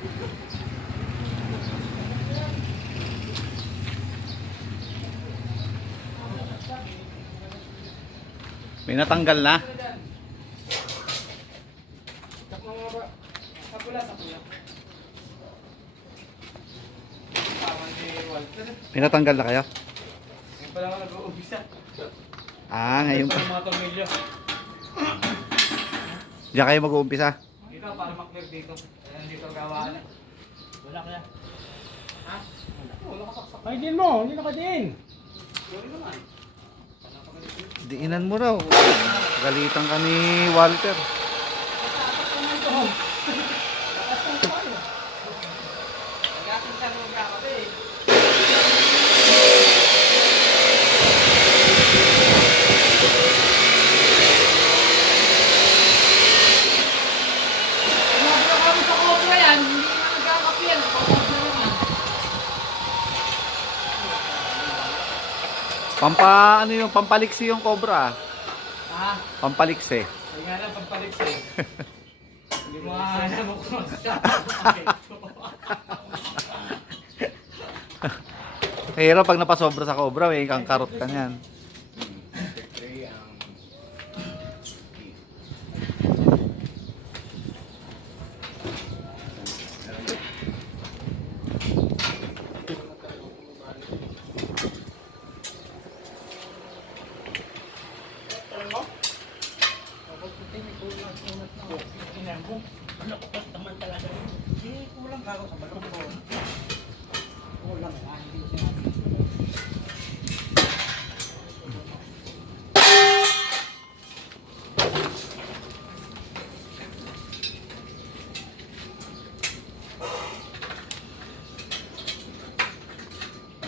May natanggal na. May natanggal na kayo? Ngayon pala ako nag-uumpisa. Ah, ngayon pa. Mga tornilyo. Diyan kayo mag-uumpisa? Dito, para maklear dito. Ayan dito gawaan. Wala kaya. Ha? Wala ka saksak. Ay, din mo. Hindi nakadiin. Sorry naman. Diinan mo raw. Galitan ka ni Walter. Nagasin sa mga kape. Kami sa Cobra yan, hindi na nagkakape yan. Cobra naman. Ano yung pampaliksi yung cobra? Ha? Pampaliksi. Ay nga lang, pagpalit sa'yo. Hindi mo alam mo kung sa Pero pag napasobra sa cobra, may kang karot ka niyan. Kulang ka ako sa balong ko. Kulang ka. Hindi ko sinabi.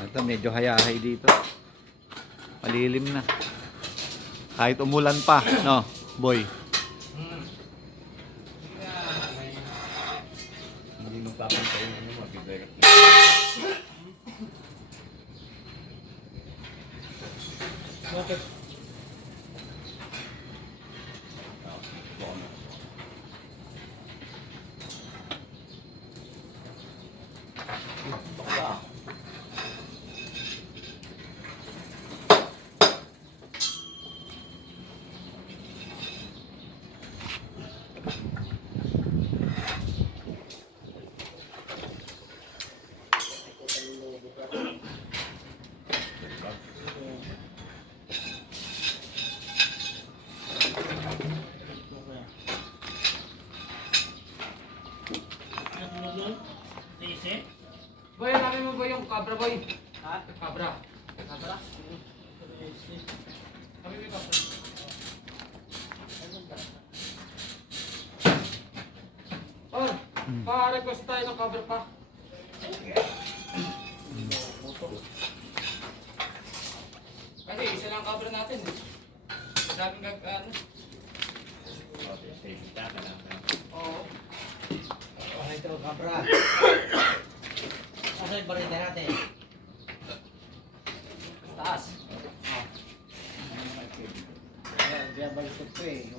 Ito, medyo hayahay dito. Malilim na. Kahit umulan pa, no, boy? Hindi mo papantayin mo mabibigat. Bakit? Boy, namin mo ba yung cabra boy? Ha? Cabra. Cabra? Kami may cabra. Oh, pa-request tayo ng cabra pa. Kasi isa lang cabra natin. Madaming ano. Oo. Ano ito, kabra? Asa yung barita natin? Taas. Diyan balik ko eh.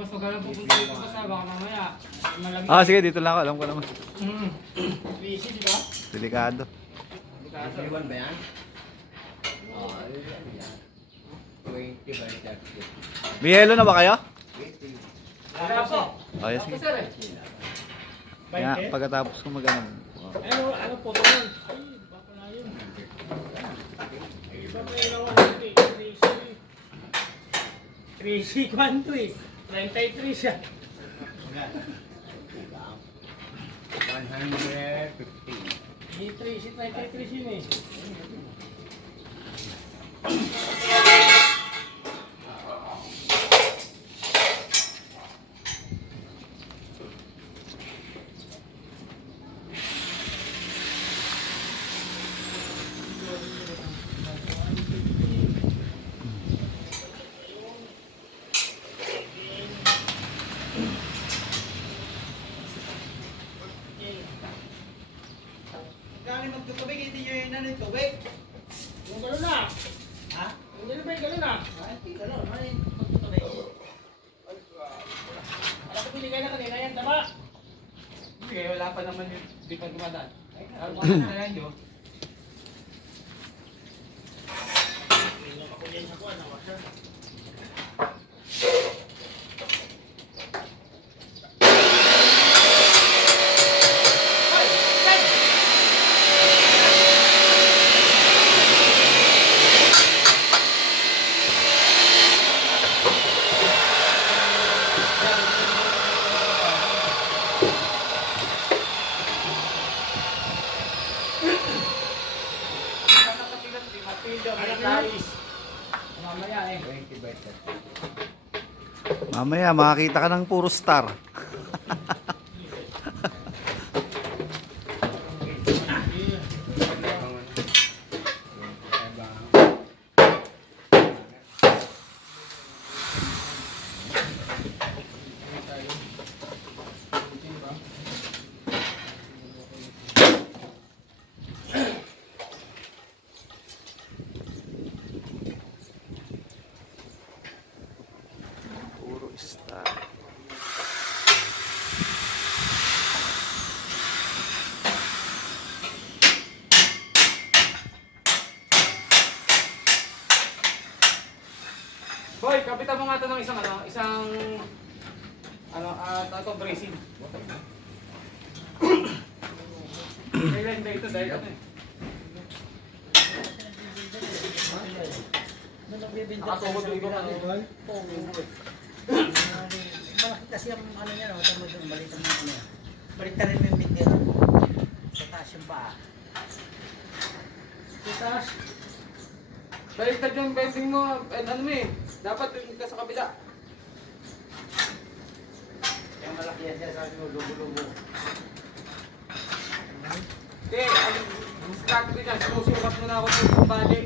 Mas magalang pupunta dito kasi baka mamaya malamig. Ah, sige, dito lang ako. Alam ko naman. Busy, di ba? Delikado. Iwan ba yan? Oo, yan. 20 by 30. May yelo na ba kayo? Wala po. Oh, yes, Ako sige. sir eh. Kaya, pagkatapos ko mag-ano. Ano po ito yun? Ay, baka na yun. Iba pa yung naman natin eh. Crazy kwanto eh. 33 siya. 150. Di 33 yun eh. na ng tubig. Yung gano'n na. Ha? Yung gano'n ba yung gano'n na? Ay, hindi gano'n. Ano yung pagtutubig? Alam ko binigay na kanina yan, tama? Hindi kayo, wala pa naman yung di pa dumadaan. Ano ba na yan nyo? Tingnan ako yan sa kuwan, nawasa. Guys, Mamaya eh. 20 by 30. Mamaya, makakita ka ng puro star. Puro star. Boy, kapitan mo nga ito ng isang ito, bracing. Kailan ba ito? Dahil ano eh. Ano nagbibinda Nakasugod yung iba ano? ano. Malaki kasi ang ano niya, no? Tama doon, balitan mo ano yan. Balitan rin mo yung bindera. Sa taas yung paa. Taas. Baliktad yung bending mo, ano mo eh. Dapat yung ka sa kabila. Yung malaki yan siya, sabi mo, lubo-lubo. Okay, ang strategy dyan, sinusukat mo na ako sa bali.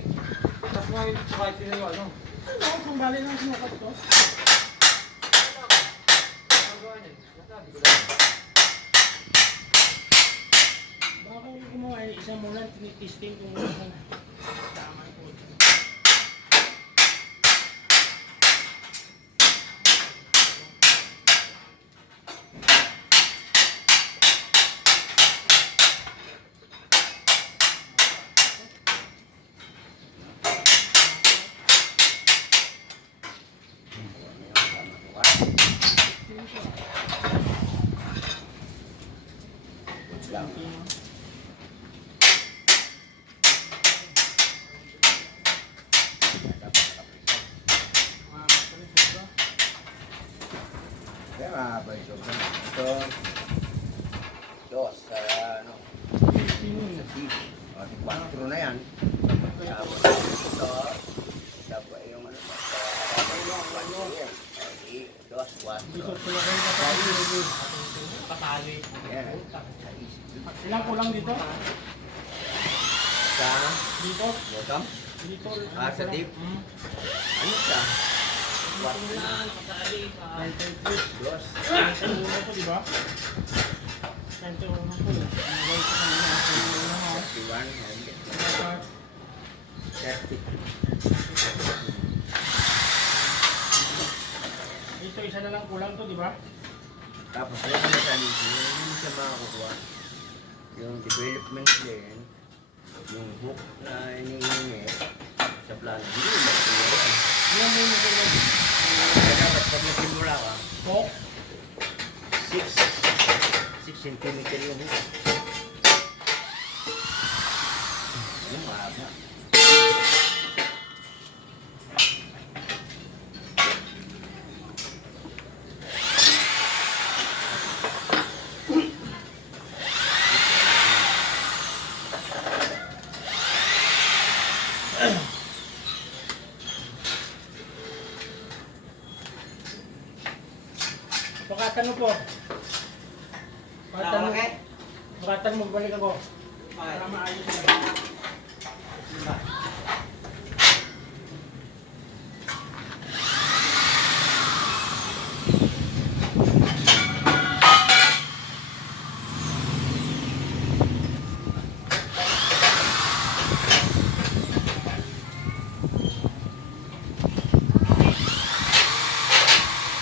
Tapos mo yung kahit sino yung ano. ano ako kung bali ng sinukat to? Ang gawa niyan, nasabi ko lang. Baka kung gumawa, isa muna, tinitisting kung ano. Tama po. Kaya mahaba yung sobrang. Ito, dos, sa ano, sa tip. O, di 4 na yan. Tapos ito, tapos yung ano, dos, 4. Isot ko lang kayo kapatid. Patali. Yan. Ilang kulang dito? Sa Dito? bottom, Dito. sa tip. Ano siya? 4 na. 93. Dos. 91 po, di ba? 91 po. Nagay ko kanina. 31. 30. Dito isa na lang kulang to, di ba? Tapos yung ano sa lisi, hindi siya makakuha. Yung development din, yung hook na hinihingi sa plano, hindi mo makuha yan. Ilan mo yung kulang? Kaya dapat pag nagsimula ka, Hook? 6 cm yung hook. Yung mahaba. Pakatan mo po. Pakatan mo. Malaki? Pakatan mo, balik ako. Okay. Para maayos na. Diba?